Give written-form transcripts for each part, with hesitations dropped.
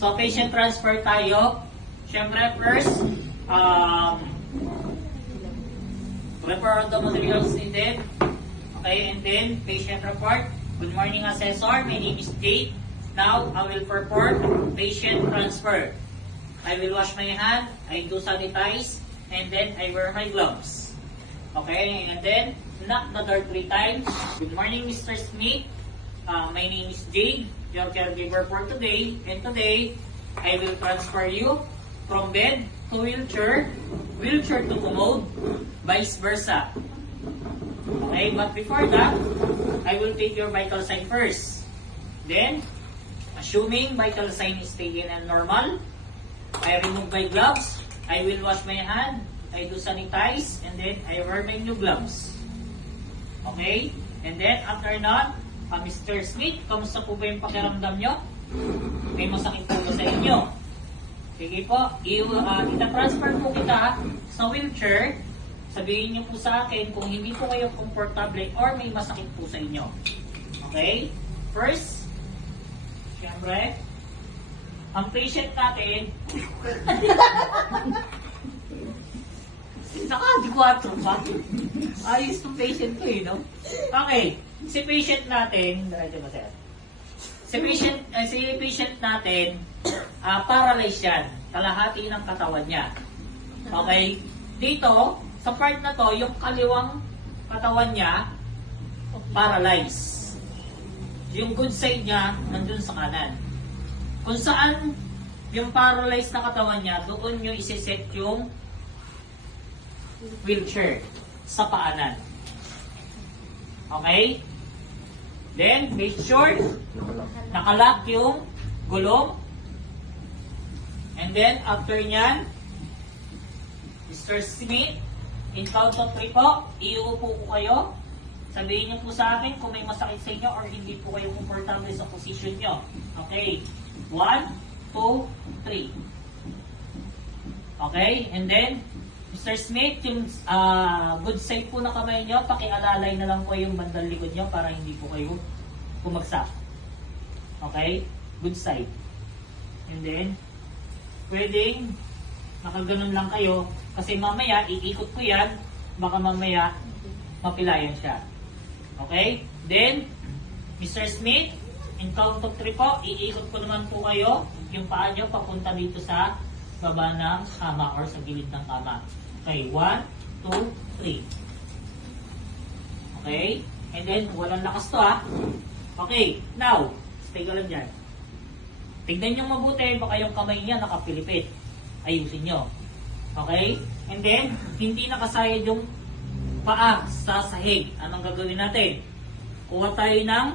So, patient transfer tayo. Siyempre, first, refer all the materials needed. Okay, and then, patient report. Good morning, assessor. My name is Jade. Now, I will perform patient transfer. I will wash my hand, I do sanitize, and then I wear my gloves. Okay, and then, knock the door 3 times. Good morning, Mr. Smith. My name is Jade, your caregiver for today. And today, I will transfer you from bed to wheelchair, wheelchair to commode, vice versa. Okay, but before that, I will take your vital sign first. Then, assuming vital sign is taken and normal, I remove my gloves, I will wash my hand, I do sanitize, and then I wear my new gloves. Okay? And then, after that, Mr. Smith, kamusta po ba yung pakiramdam nyo? May masakit po ba sa inyo? Sige po, ita-transfer po kita sa wheelchair. Sabihin nyo po sa akin kung hindi po kayo komportable or may masakit po sa inyo. Okay? First, siyempre, ang patient natin, saka di ko atro ba? Ayos itong patient ko no? Okay, si patient natin, si patient natin, paralyzed yan, kalahati ng katawan niya. Okay, dito, sa part na to, yung kaliwang katawan niya, paralyzed. Yung good side niya, nandun sa kanan. Kung saan yung paralyzed na katawan niya, doon nyo isiset yung wheelchair sa paanan. Okay? Then, make sure nakalock yung gulong. And then, after nyan, Mr. Smith, in count of 3 po, iuupo po kayo. Sabihin niyo po sa akin kung may masakit sa inyo or hindi po kayo comfortable sa position nyo. Okay? 1, 2, 3. Okay? And then, Mr. Smith, yung good side po na kamay nyo, pakialalay na lang po yung bandang likod nyo para hindi po kayo bumagsak. Okay? Good side. And then, pwedeng nakaganon lang kayo kasi mamaya, iikot ko yan, baka mamaya mapilayan siya. Okay? Then, Mr. Smith, in count of 3 po, iikot ko naman po kayo yung paa nyo papunta dito sa baba ng kama or sa gilid ng kama. Okay, 1, 2, 3. Okay? And then, walang lakas to Okay, now, stay ka lang dyan. Tignan nyo mabuti, baka yung kamay niya nakapilipit. Ayusin nyo. Okay? And then, hindi nakasayad yung paa sa sahig. Anong gagawin natin? Kuha tayo ng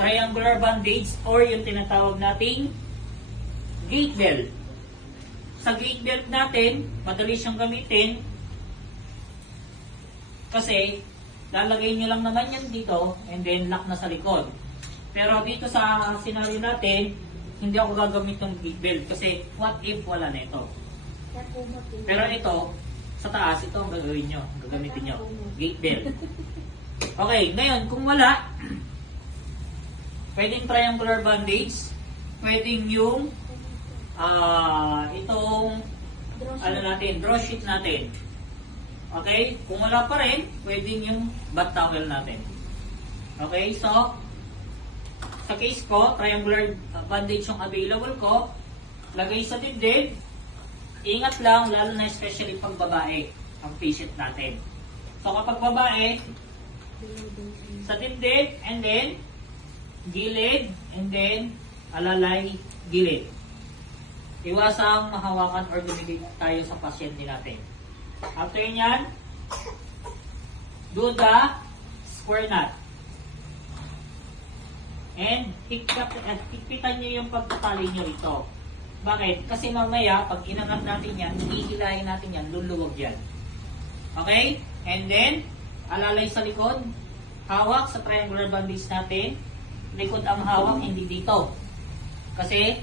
triangular bandage or yung tinatawag nating gate belt. Sa gate belt natin, madali siyang gamitin kasi lalagay nyo lang naman yan dito and then lock na sa likod. Pero dito sa scenario natin, hindi ako gagamit ng gate belt kasi what if wala na ito? Pero ito, sa taas, ito ang gagawin nyo. Gagamitin nyo. Gate belt. Okay, ngayon, kung wala, pwedeng triangular bandage, pwedeng yung itong draw sheet natin. Okay? Kung wala pa rin, pwedeng yung bath towel natin. Okay? So, sa case ko, triangular bandage yung available ko, lagay sa dibdib. Ingat lang, lalo na especially pag babae, ang patient natin. So, kapag babae, sa dibdib, and then, gilid, and then, alalay, gilid. Iwasang mahawakan or dumigay tayo sa pasyente natin. After yan, do the square knot. And higpitan nyo yung pagtatali nyo rito. Bakit? Kasi mamaya, pag inangat natin yan, ihilahin natin yan, luluwag yan. Okay? And then, alalay sa likod, hawak sa triangular bandage natin, likod ang hawak, hindi dito. Kasi,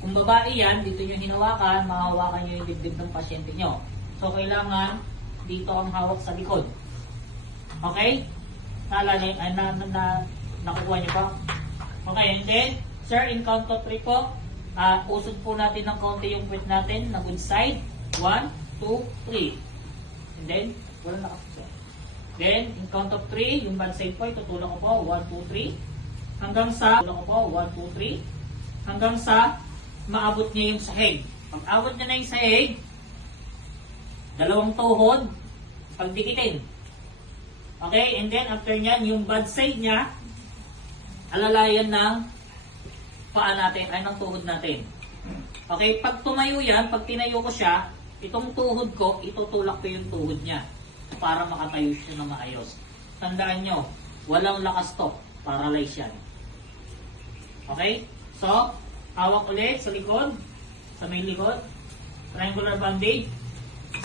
kung babae yan, dito nyo hinawakan, mahawakan nyo yung dibdib ng pasyente nyo. So, kailangan dito ang hawak sa likod. Okay? Nakukuha nyo pa? Okay, and then, sir, in count of 3 po, Usod po natin ng konti yung puwet natin na good side. 1, 2, 3. And then, wala nakapuso. Then, in count of 3, yung bad side po, itutulak ko po. 1, 2, 3. Hanggang sa, tulak ko po. 1, 2, 3. Hanggang sa, maabot niya yung sahig. Pag abot niya na yung sahig, dalawang tuhod, pagdikitin. Okay, and then after nyan, yung bad side niya, alalayan ng paa natin, ay ng tuhod natin. Okay, pag tumayo yan, pag tinayo ko siya, itong tuhod ko, itutulak ko yung tuhod niya para makatayo siya na maayos. Tandaan nyo, walang lakas to, paralyze yan. Okay, so, hawak ulit sa likod, sa may likod, triangular bandage.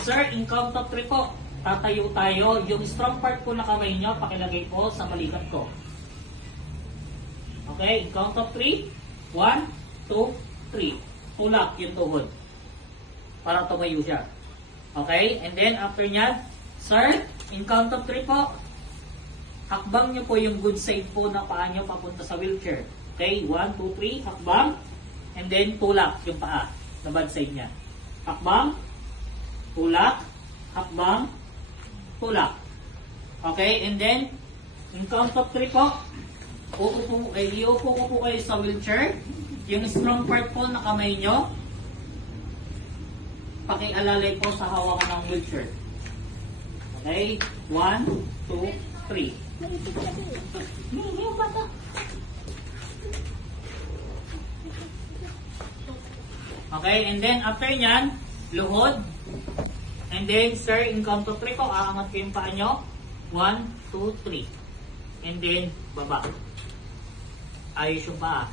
Sir, in count of 3 po, tatayo tayo. Yung strong part po na kamay nyo, pakilagay po sa balikat ko. Okay, in count of 3. 1, 2, 3. Tulak yung tuhod. Para tumayo siya. Okay, and then after nyan, sir, in count of 3 po, hakbang nyo po yung good side po na paa nyo papunta sa wheelchair. Okay, 1, 2, 3, hakbang. And then tulak yung paa na bad side niya. Hakbang, tulak, hakbang, tulak. Okay, and then, in count of 3 po, iupo ko po kayo sa wheelchair. Yung strong part po na kamay nyo, pakialalay po sa hawakan ng wheelchair. Okay, 1, 2, 3. Yung bata. Okay, and then after nyan, luhod. And then, sir, in count of 3 po, aangat ko yung paa nyo. 1, 2, 3. And then, baba. Ayos yung paa.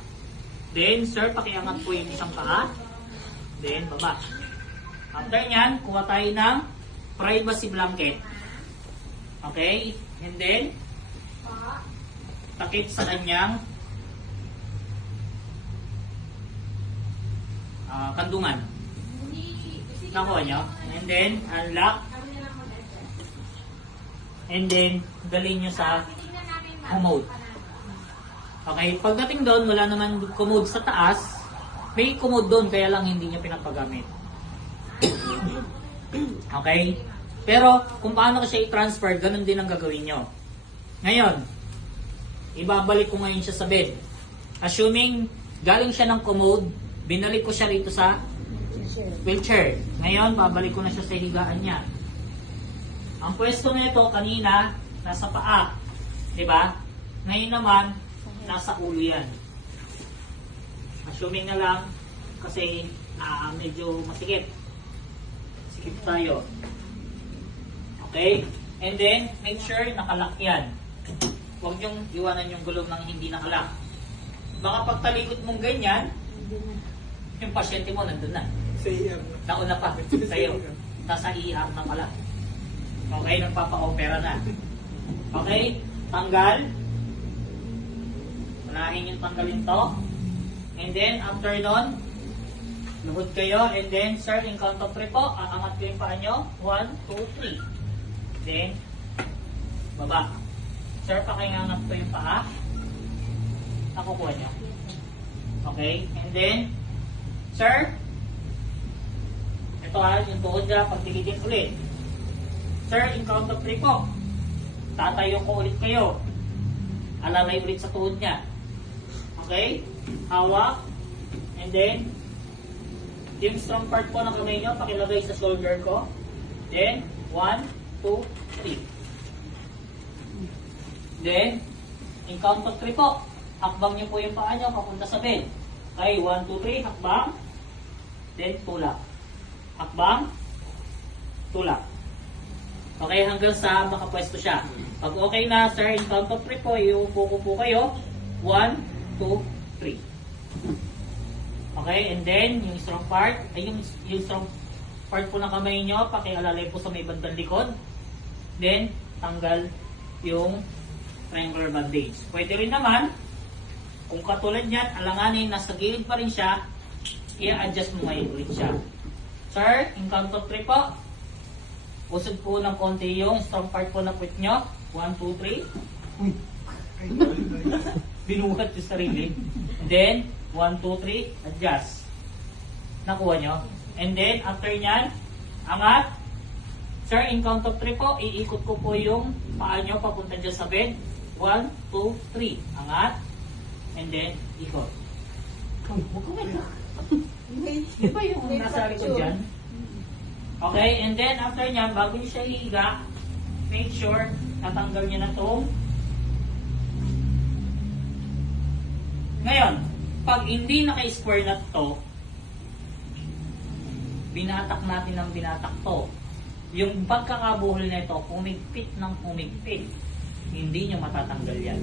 Then, sir, pakiangat po yung isang paa. Then, baba. After nyan, kuha tayo ng privacy blanket. Okay, and then, takip sa kanyang kandungan. Nakuha nyo. And then, unlock. And then, dalhin nyo sa commode. Okay, pagdating doon, wala naman commode sa taas. May commode doon, kaya lang hindi nyo pinapagamit. Okay? Pero, kung paano ko siya i-transfer, ganun din ang gagawin nyo. Ngayon, ibabalik ko ngayon siya sa bed. Assuming, galing siya ng commode, binalik ko siya rito sa wheelchair. Ngayon, babalik ko na siya sa higaan niya. Ang pwesto nito kanina, nasa paa. Diba? Ngayon naman, nasa ulo yan. Assuming na lang, kasi medyo masikip. Sikip tayo. Okay? And then, make sure nakalock yan. Huwag niyong iwanan yung gulong ng hindi nakalock. Baka pagtalikod mong ganyan, yung pasyente mo nandun na. Sa ER. Nauna pa sa'yo. Nasa ER na pala. Okay, nagpapa-opera na. Okay, tanggal. Unahin yung tanggalin to. And then, after nun, luhod kayo. And then, sir, in count of 3 po, aangat ko yung paa nyo. 1, 2, 3. Then, baba. Sir, pakingangat ko yung paa. Nakukuha nyo. Okay, and then, sir, ito yung tuhod nila, pagtikitin ulit. Sir, in count of 3 po, tatayo ko ulit kayo. Alalay ulit sa tuhod niya. Okay, hawak, and then, yung strong part po ng kamay nyo, pakilagay sa shoulder ko. Then, 1, 2, 3. Then, in count of 3 po, hakbang niyo po yung paa nyo papunta sa bed. Okay, 1, 2, 3, hakbang. Then, tulak. Hakbang. Tulak. Okay, hanggang sa makapwesto siya. Pag okay na, sir, in count of 3 po, iupo ko po kayo. 1, 2, 3. Okay, and then, yung strong part, ay yung strong part po ng kamay nyo, pakialalay po sa may bandang likod. Then, tanggal yung triangular bandage. Pwede rin naman, kung katulad niyan, alanganin, nasa gilid pa rin siya, i-adjust mo ngayon ulit siya. Sir, in count of 3 po, usod po ng konti yung strong part po na puwet nyo. 1, 2, 3. Uy! Binuhat yung sarili. Then, 1, 2, 3, adjust. Nakuha nyo? And then, after nyan, angat. Sir, in count of 3 po, iikot ko po yung paa nyo papunta dyan sa bed. 1, 2, 3. Angat. And then, ikot. Iba yung nasa likod dyan. Okay, and then after nyan, bago nyo siya hihiga, make sure natanggal nyo na itong. Ngayon, pag hindi naka-square na to, binatak natin ng binatak to. Yung pagkakabuhol na ito, pumigpit ng pumigpit. Hindi nyo matatanggal yan.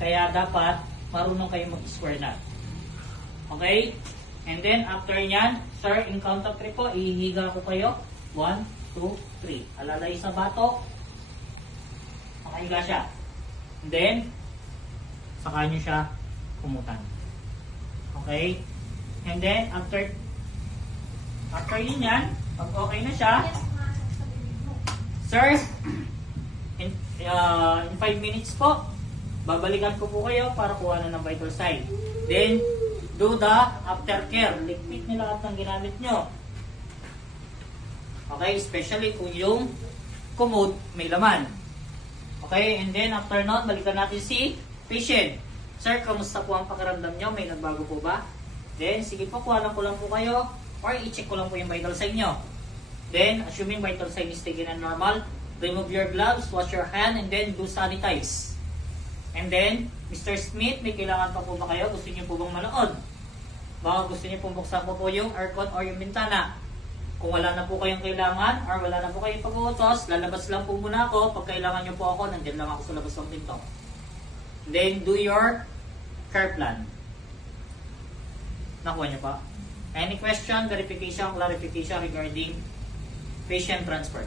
Kaya dapat marunong kayo mag-square na. Okay? And then, after nyan, sir, in count of 3 po, ihihiga ko kayo. 1, 2, 3. Alalay sa batok. Makahiga siya. And then, saka nyo siya kumutan. Okay? And then, after yun yan, pag okay na siya, sir, in 5 minutes po, babalikan ko po kayo para kuha na ng vital sign. Then, do the aftercare. Ligpit nyo lahat ng ginamit nyo. Okay, especially kung yung commode may laman. Okay, and then after nun, balikan natin si patient. Sir, kamusta po ang pakiramdam nyo? May nagbago po ba? Then, sige po, kuha lang ko lang po kayo or i-check ko lang po yung vital sign nyo. Then, assuming vital sign is taken and normal, remove your gloves, wash your hand, and then do sanitize. And then, Mr. Smith, may kailangan pa po ba kayo? Gusto niyo po bang manood? Baka gusto niyo pong buksan po yung aircon or yung bintana. Kung wala na po kayong kailangan or wala na po kayong pag-uutos, lalabas lang po muna ako. Pag kailangan niyo po ako, nandiyan lang ako sa labas ng pinto. Then, do your care plan. Nakuha niyo pa? Any question, verification, clarification regarding patient transfer?